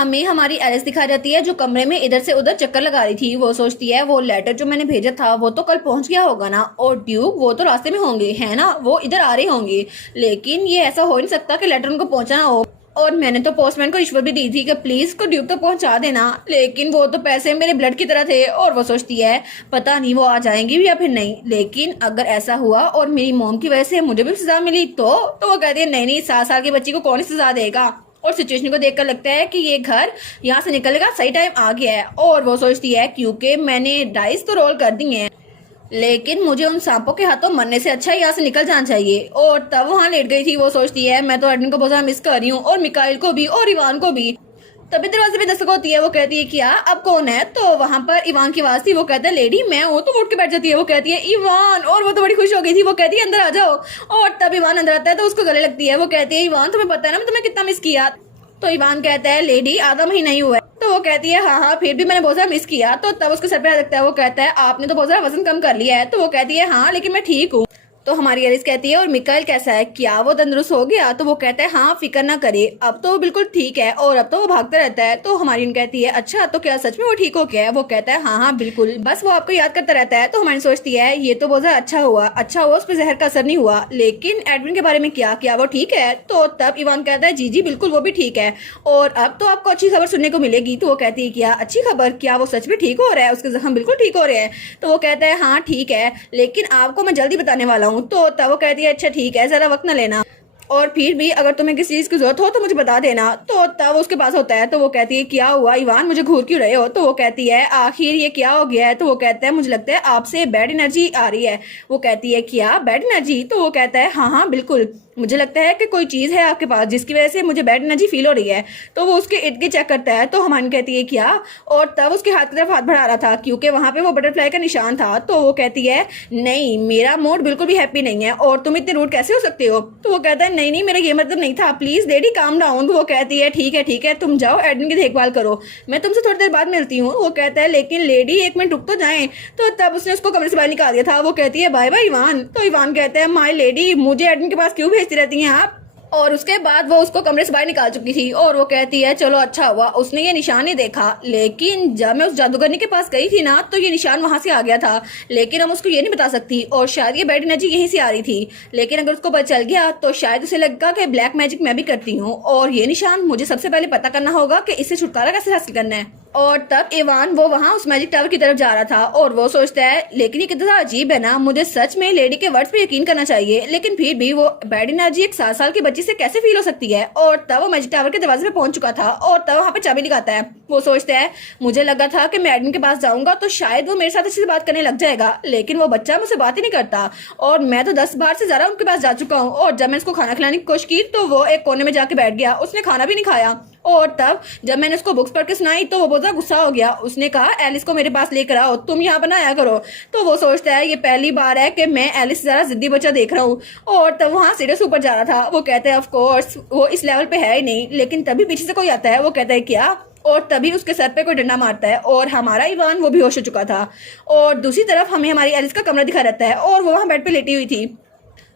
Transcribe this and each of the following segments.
हमें हमारी एलिस दिखाई जाती है जो कमरे में इधर से उधर चक्कर लगा रही थी। वो सोचती है वो लेटर जो मैंने भेजा था वो तो कल पहुंच गया होगा ना, और ड्यूक वो तो रास्ते में होंगे है ना, वो इधर आ रहे होंगे। लेकिन ये ऐसा हो नहीं सकता कि लेटर उनको पहुंचाना हो। और मैंने तो पोस्टमैन को रिश्वत भी दी थी कि प्लीज को ड्यूक तक पहुंचा देना, लेकिन वो तो पैसे मेरे ब्लड की तरह थे। और वो सोचती है पता नहीं वो आ जाएंगी भी या फिर नहीं, लेकिन अगर ऐसा हुआ और मेरी मॉम की वजह से मुझे भी सजा मिली तो वो कहती है नहीं नहीं, 7 साल की बच्ची को कौन सी सजा देगा। और सिचुएशन को देखकर लगता है कि ये घर यहाँ से निकलेगा, सही टाइम आ गया है। और वो सोचती है क्योंकि मैंने डाइस तो रोल कर दी हैं, लेकिन मुझे उन सांपों के हाथों मरने से अच्छा यहाँ से निकल जाना चाहिए। और तब वहाँ लेट गई थी। वो सोचती है मैं तो एडमिन को बहुत ज्यादा मिस कर रही हूँ, और मिकाइल को भी, और इवान को भी। तभी दरवाजे पे दस्तक होती है। वो कहती है क्या अब कौन है? तो वहाँ पर इवान की आवाज थी। वो कहता है लेडी मैं हूँ। तो उठ के बैठ जाती है। वो कहती है इवान, और वो तो बड़ी खुश हो गई थी। वो कहती है अंदर आ जाओ। और तब इवान अंदर आता है तो उसको गले लगती है। वो कहती है इवान तुम्हें पता है ना मैं तुम्हें कितना मिस किया। तो इवान कहता है लेडी आधा महीना ही हुआ है। तो वो कहती है हाँ हाँ फिर भी मैंने बहुत ज्यादा मिस किया। तो तब उसके सर पे हाथ रखता है। वो कहता है आपने तो बहुत ज्यादा वजन कम कर लिया है। तो वो कहती है हाँ लेकिन मैं ठीक हूँ। तो हमारी एलिस कहती है और मिकाइल कैसा है, क्या वो तंदुरुस्त हो गया? तो वो कहता है हाँ फिक्र ना करे, अब तो वो बिल्कुल ठीक है और अब तो वो भागता रहता है। तो हमारी कहती है अच्छा तो क्या सच में वो ठीक हो गया है? वो कहता है हाँ हाँ बिल्कुल, बस वो आपको याद करता रहता है। तो हमारी सोचती है ये तो बहुत अच्छा हुआ उस पर जहर का असर नहीं हुआ। लेकिन एडविन के बारे में क्या वो ठीक है? तो तब इवान कहता है जी जी बिल्कुल वो भी ठीक है, और अब तो आपको अच्छी खबर सुनने को मिलेगी। तो वो कहती है क्या अच्छी खबर, क्या वो सच में ठीक हो रहा है, उसके जख्म बिल्कुल ठीक हो रहे हैं? तो वो कहता है हाँ ठीक है, लेकिन आपको मैं जल्दी बताने वाला हूँ। तो तब वो कहती है अच्छा ठीक है जरा वक्त न लेना, और फिर भी अगर तुम्हें किसी चीज की जरूरत हो तो मुझे बता देना। तो तब उसके पास होता है। तो वो कहती है क्या हुआ इवान, मुझे घूर क्यों रहे हो? तो वो कहती है आखिर ये क्या हो गया है? तो वो कहता है मुझे लगता है आपसे बैड एनर्जी आ रही है। वो कहती है क्या बैड एनर्जी? तो वो कहता है हाँ हाँ बिल्कुल, मुझे लगता है कि कोई चीज है आपके पास जिसकी वजह से मुझे बैड एनर्जी फील हो रही है। तो वो उसके इर्द गिर्द चेक करता है। तो हमारी कहती है क्या, और तब उसके हाथ की तरफ हाथ बढ़ा रहा था क्योंकि वहां पे वो बटरफ्लाई का निशान था। तो वो कहती है नहीं मेरा मूड बिल्कुल भी हैप्पी नहीं है, और तुम इतने रूड कैसे हो सकते हो? तो वो कहता है नहीं नहीं मेरा ये मतलब नहीं था, प्लीज लेडी काम डाउन। तो वो कहती है ठीक है तुम जाओ एडमिन की देखभाल करो, मैं तुमसे थोड़ी देर बाद मिलती हूँ। वो कहता है लेकिन लेडी 1 मिनट रुक तो जाए। तो तब उसने उसको कमरे से बाहर निकाल दिया था। वो कहती है बाय बाय इवान। तो इवान कहता है माय लेडी मुझे एडमिन के पास क्यों भेजती रहती हैं आप? और उसके बाद वो उसको कमरे से बाहर निकाल चुकी थी। और वो कहती है चलो अच्छा हुआ उसने ये निशान नहीं देखा, लेकिन जब मैं उस जादूगरनी के पास गई थी ना तो ये निशान वहां से आ गया था, लेकिन हम उसको ये नहीं बता सकती। और शायद ये बैड एनर्जी यहीं से आ रही थी, लेकिन अगर उसको पता चल गया तो शायद उसे लगेगा कि ब्लैक मैजिक मैं भी करती हूँ, और ये निशान मुझे सबसे पहले पता करना होगा कि इससे छुटकारा कैसे हासिल करना है। और तब इवान वो वहां उस मैजिक टावर की तरफ जा रहा था। और वो सोचता है लेकिन ये कितना अजीब है ना, मुझे सच में लेडी के वर्ड्स पे यकीन करना चाहिए, लेकिन फिर भी वो बैड एनर्जी एक 7 साल की बच्ची से कैसे फील हो सकती है? और तब वो मैजिक टावर के दरवाजे पे पहुंच चुका था, और तब वहां पे चाबी लगाता है। वो सोचता है मुझे लगा था कि मैं एडमिन के पास जाऊंगा तो शायद वो मेरे साथ अच्छे से बात करने लग जाएगा, लेकिन वो बच्चा मुझसे बात ही नहीं करता, और मैं तो 10 बार से ज्यादा उनके पास जा चुका हूँ। और जब मैं उसको खाना खिलाने की कोशिश की तो वो एक कोने में जाके बैठ गया, उसने खाना भी नहीं खाया। और तब जब मैंने उसको बुक्स पढ़ के सुनाई तो वो बहुत ज्यादा गुस्सा हो गया। उसने कहा एलिस को मेरे पास लेकर आओ, तुम यहाँ बनाया करो। तो वो सोचता है ये पहली बार है कि मैं एलिस जरा जिद्दी बच्चा देख रहा हूँ। और तब वहाँ सीढ़ियों ऊपर जा रहा था। वो कहता है ऑफ कोर्स वो इस लेवल पे है ही नहीं, लेकिन तभी पीछे से कोई आता है। वो कहता है क्या, और तभी उसके सर पे कोई डंडा मारता है, और हमारा इवान वो बेहोश हो चुका था। और दूसरी तरफ हमें हमारी एलिस का कमरा दिखा रहता है, और वो वहाँ बेड पे लेटी हुई थी।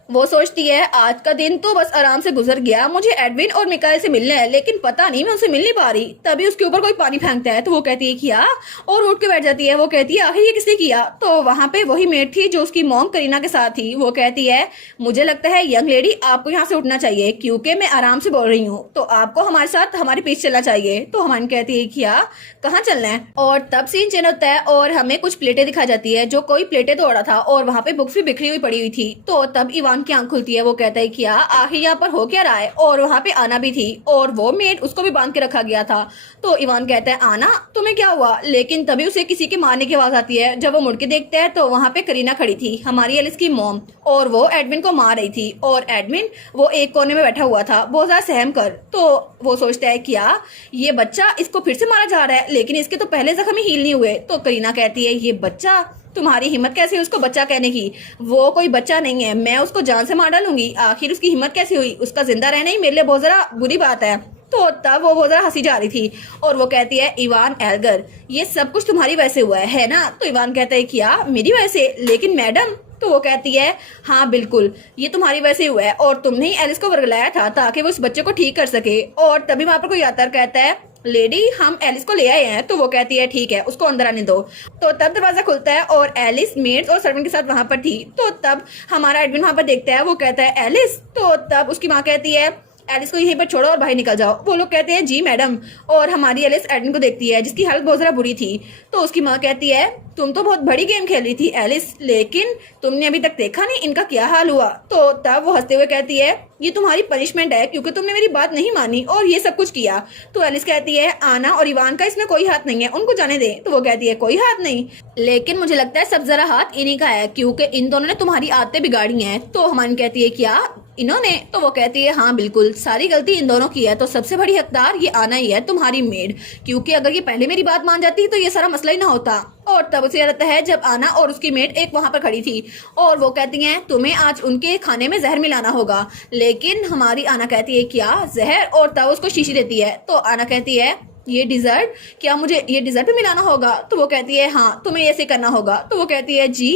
वो सोचती है आज का दिन तो बस आराम से गुजर गया, मुझे एडविन और मिकाइल से मिलना है, लेकिन पता नहीं मैं उनसे मिल नहीं पा रही। तभी उसके ऊपर कोई पानी फेंकता है। तो वो कहती है किया, और उठ के बैठ जाती है। वो कहती है आखिर ये किसने किया? तो वहां पे वही मेड थी जो उसकी मॉम करीना के साथ थी। वो कहती है मुझे लगता है यंग लेडी आपको यहाँ से उठना चाहिए क्योंकि मैं आराम से बोल रही हूँ, तो आपको हमारे साथ हमारे पीछे चलना चाहिए। तो हमारी कहती है किया कहाँ चलना है? और तब सीन चेंज होता है और हमें कुछ प्लेटें दिखाई जाती है जो कोई प्लेटें तोड़ा था, और वहां पे बुक्स भी बिखरी हुई पड़ी हुई थी। तो तब इवान की आंख खुलती है। वो कहता है क्या आखिर यहाँ पर हो क्या रहा है? और वहाँ पे आना भी थी, और वो मेड उसको भी बांध के रखा गया था। तो इवान कहता है आना तुम्हें क्या हुआ? लेकिन तभी उसे किसी के मारने की आवाज आती है। जब वो मुड़ के देखता है तो वहाँ पे करीना खड़ी थी, हमारी एलिस की मॉम, और वो एडमिन को मार रही थी। और एडमिन वो एक कोने में बैठा हुआ था बहुत ज्यादा सहम कर। तो वो सोचता है क्या ये बच्चा इसको फिर से मारा जा रहा है, लेकिन इसके तो पहले जख्म ही हील नहीं हुए। तो करीना कहती है ये बच्चा, तुम्हारी हिम्मत कैसे हुई उसको बच्चा कहने की? वो कोई बच्चा नहीं है, मैं उसको जान से मार डालूंगी। आखिर उसकी हिम्मत कैसे हुई? उसका जिंदा रहना ही मेरे लिए बहुत जरा बुरी बात है। तो तब वो बहुत जरा हंसी जा रही थी, और वो कहती है इवान एल्गर ये सब कुछ तुम्हारी वजह से हुआ है ना? तो इवान कहता है क्या मेरी वजह से? लेकिन मैडम। तो वो कहती है हाँ बिल्कुल ये तुम्हारी वजह से हुआ है, और तुमने ही एलिस को वर्गलाया था ताकि वो उस बच्चे को ठीक कर सके। और तभी वहां पर कोई आता है कहता है लेडी हम एलिस को ले आए हैं। तो वो कहती है ठीक है, उसको अंदर आने दो। तो तब दरवाजा खुलता है और एलिस मेड्स और सर्वेंट के साथ वहां पर थी। तो तब हमारा एडविन वहां पर देखता है, वो कहता है एलिस। तो तब उसकी माँ कहती है एलिस को यहीं पर छोड़ो और बाहर निकल जाओ। वो लोग कहते हैं जी मैडम। और हमारी एलिस एडविन को देखती है जिसकी हालत बहुत ज्यादा बुरी थी। तो उसकी माँ कहती है तुम तो बहुत बड़ी गेम खेल रही थी एलिस, लेकिन तुमने अभी तक देखा नहीं इनका क्या हाल हुआ। तो तब वो हंसते हुए कहती है ये तुम्हारी पनिशमेंट है क्योंकि तुमने मेरी बात नहीं मानी और ये सब कुछ किया। तो एलिस कहती है आना और इवान का इसमें कोई हाथ नहीं है, उनको जाने दे। तो वो कहती है कोई हाथ नहीं, लेकिन मुझे लगता है सब जरा हाथ इन्हीं का है क्योंकि इन दोनों ने तुम्हारी आदतें बिगाड़ी हैं। तो हमारी कहती है क्या इन्होंने? तो वो कहती है हाँ बिल्कुल, सारी गलती इन दोनों की है। तो सबसे बड़ी हकदार ये आना ही है, तुम्हारी मेड, क्योंकि अगर ये पहले मेरी बात मान जाती तो ये सारा मसला ही ना होता। और तब उसे याद आता है जब आना और उसकी मेड एक वहां पर खड़ी थी और वो कहती हैं तुम्हें आज उनके खाने में जहर मिलाना होगा। लेकिन हमारी आना कहती है क्या जहर? और तब उसको शीशी देती है। तो आना कहती है ये डिजर्ट, क्या मुझे ये डिजर्ट भी मिलाना होगा? तो वो कहती है हाँ तुम्हें ऐसे करना होगा। तो वो कहती है जी।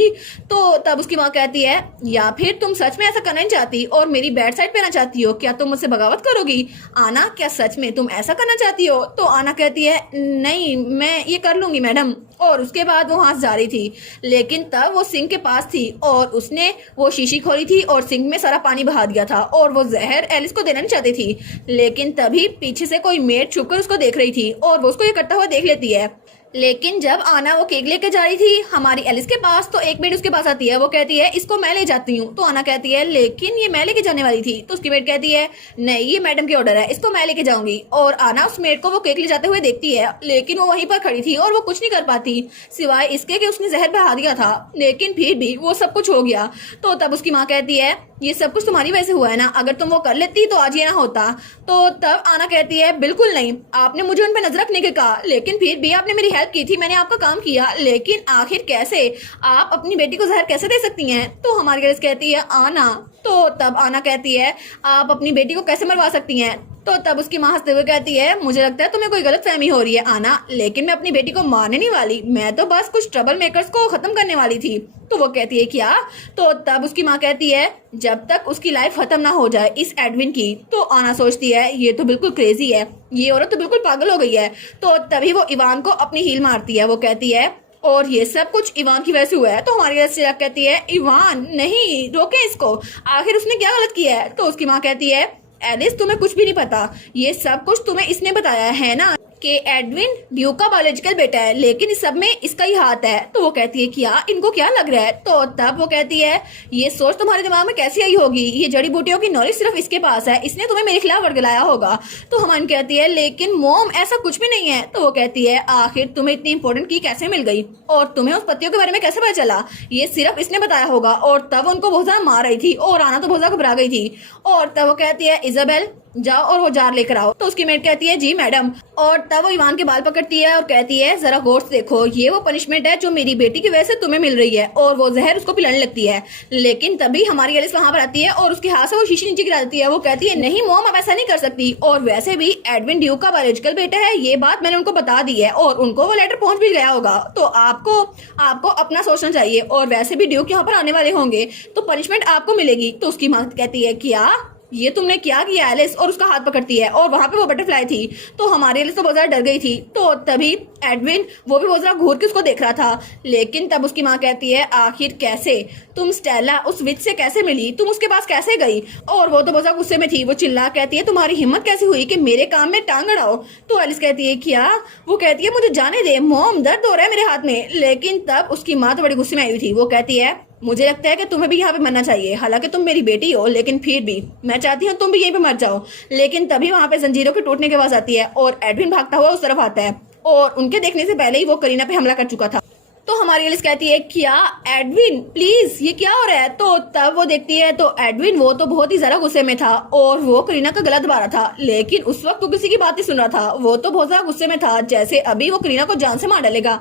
तो तब उसकी माँ कहती है या फिर तुम सच में ऐसा करना नहीं चाहती और मेरी बैड साइड पे ना चाहती हो? क्या तुम मुझसे बगावत करोगी? आना क्या सच में तुम ऐसा करना चाहती हो? तो आना कहती है नहीं मैं ये कर लूंगी मैडम। और उसके बाद वो वहां जा रही थी, लेकिन तब वो सिंक के पास थी और उसने वो शीशी खोली थी और सिंक में सारा पानी बहा दिया था और वो जहर एलिस को देना नहीं चाहती थी। लेकिन तभी पीछे से कोई मेड छुपकर उसको देख रही थी और वो उसको ये करता हुआ देख लेती है। लेकिन जब आना वो केक लेके जा रही थी हमारी एलिस के पास, तो एक मेड उसके पास आती है। वो कहती है इसको मैं ले जाती हूँ। तो आना कहती है लेकिन ये मैं लेके जाने वाली थी। तो उसकी मेड कहती है नहीं ये मैडम की ऑर्डर है, इसको मैं लेके जाऊंगी। और आना उस मेड को वो केक ले जाते हुए देखती है, लेकिन वो वहीं पर खड़ी थी और वो कुछ नहीं कर पाती सिवाय इसके कि उसने जहर बहा दिया था। लेकिन फिर भी वो सब कुछ हो गया। तो तब उसकी माँ कहती है ये सब कुछ तुम्हारी वजह से हुआ है ना, अगर तुम वो कर लेती तो आज ये ना होता। तो तब आना कहती है बिल्कुल नहीं, आपने मुझे उन पर नजर रखने के कहा, लेकिन फिर भी आपने मेरी हेल्प की थी, मैंने आपका काम किया, लेकिन आखिर कैसे आप अपनी बेटी को जहर कैसे दे सकती हैं? तो हमारी गर्ल्स कहती है आना। तो तब आना कहती है आप अपनी बेटी को कैसे मरवा सकती हैं? तो तब उसकी माँ हंसते हुए कहती है मुझे लगता है तुम्हें कोई गलत फहमी हो रही है आना, लेकिन मैं अपनी बेटी को मारने नहीं वाली, मैं तो बस कुछ ट्रबल मेकर्स को खत्म करने वाली थी। तो वो कहती है क्या? तो तब उसकी माँ कहती है जब तक उसकी लाइफ खत्म ना हो जाए इस एडविन की। तो आना सोचती है ये तो बिल्कुल क्रेजी है, ये औरत तो बिल्कुल पागल हो गई है। तो तभी वो इवान को अपनी हील मारती है। वो कहती है और ये सब कुछ इवान की वजह से हुआ है। तो हमारी कहती है इवान नहीं, रोके इसको, आखिर उसने क्या गलत किया है? तो उसकी माँ कहती है एलिस तुम्हें कुछ भी नहीं पता, ये सब कुछ तुम्हें इसने बताया है ना कि एडविन ड्यूक का बायोलॉजिकल बेटा है, लेकिन इस सब में इसका ही हाथ है। तो वो कहती है क्या इनको क्या लग रहा है? तो तब वो कहती है ये सोच तुम्हारे दिमाग में कैसी आई होगी, ये जड़ी बूटियों की नॉलेज सिर्फ इसके पास है, इसने तुम्हें मेरे खिलाफ वर्गलाया होगा। तो हमान कहती है लेकिन मोम ऐसा कुछ भी नहीं है। तो वो कहती है आखिर तुम्हें इतनी इंपॉर्टेंट की कैसे मिल गई और तुम्हें उस पत्तियों के बारे में कैसे पता चला? ये सिर्फ इसने बताया होगा। और तब उनको बहुत ज्यादा मार रही थी और आना तो बहुत ज्यादा घबरा गई थी। और तब वो कहती है इजाबेल जाओ और वो जार लेकर आओ। तो उसकी मेड कहती है जी मैडम। और तब वो इवान के बाल पकड़ती है और कहती है जरा गौर से देखो, ये वो पनिशमेंट है जो मेरी बेटी की वजह से तुम्हें मिल रही है। और वो जहर उसको पिलाने लगती है, लेकिन तभी हमारी एलिस वहां पर आती है और उसके हाथ से वो शीशी नीचे गिरा देती है। वो कहती है नहीं मोम आप ऐसा नहीं कर सकती, और वैसे भी एडविन ड्यूक का बायोलॉजिकल बेटा है, ये बात मैंने उनको बता दी है और उनको वो लेटर पहुंच भी गया होगा। तो आपको अपना सोचना चाहिए, और वैसे भी ड्यूक यहाँ पर आने वाले होंगे तो पनिशमेंट आपको मिलेगी। तो उसकी माँ कहती है क्या ये तुमने क्या किया एलिस? और उसका हाथ पकड़ती है और वहां पे वो बटरफ्लाई थी। तो हमारी एलिस तो बहुत ज्यादा डर गई थी। तो तभी एडविन वो भी बहुत ज्यादा घूर के उसको देख रहा था, लेकिन तब उसकी माँ कहती है आखिर कैसे तुम स्टेला उस विच से कैसे मिली, तुम उसके पास कैसे गई? और वो तो बहुत ज्यादा गुस्से में थी। वो चिल्ला कहती है तुम्हारी हिम्मत कैसे हुई कि मेरे काम में टांग अड़ाओ? तो एलिस कहती है क्या? वो कहती है मुझे जाने दे मॉम, दर्द हो रहा है मेरे हाथ में। लेकिन तब उसकी माँ तो बड़ी गुस्से में आई हुई थी। वो कहती है मुझे लगता है कि तुम्हें भी यहाँ पे मरना चाहिए, हालांकि तुम मेरी बेटी हो, लेकिन फिर भी मैं चाहती हूँ तुम भी यहीं पे मर जाओ। लेकिन तभी वहां पे जंजीरों के टूटने की आवाज आती है और एडविन भागता हुआ उस तरफ आता है और उनके देखने से पहले ही वो करीना पे हमला कर चुका था। तो हमारी एलिस कहती है क्या एडविन प्लीज ये क्या हो रहा है? तो तब वो देखती है तो एडविन वो तो बहुत ही ज्यादा गुस्से में था और वो करीना का गला दबा रहा था, लेकिन उस वक्त वो किसी की बात नहीं सुन रहा था। वो तो बहुत ज्यादा गुस्से में था जैसे अभी वो करीना को जान से मार डालेगा।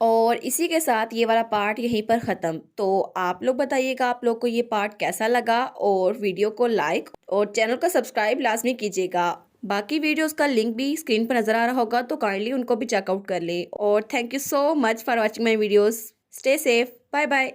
और इसी के साथ ये वाला पार्ट यहीं पर ख़त्म। तो आप लोग बताइएगा आप लोग को ये पार्ट कैसा लगा, और वीडियो को लाइक और चैनल को सब्सक्राइब लाजमी कीजिएगा। बाकी वीडियोस का लिंक भी स्क्रीन पर नज़र आ रहा होगा, तो काइंडली उनको भी चेकआउट कर ले। और thank you so much for watching my videos. Stay safe, bye bye.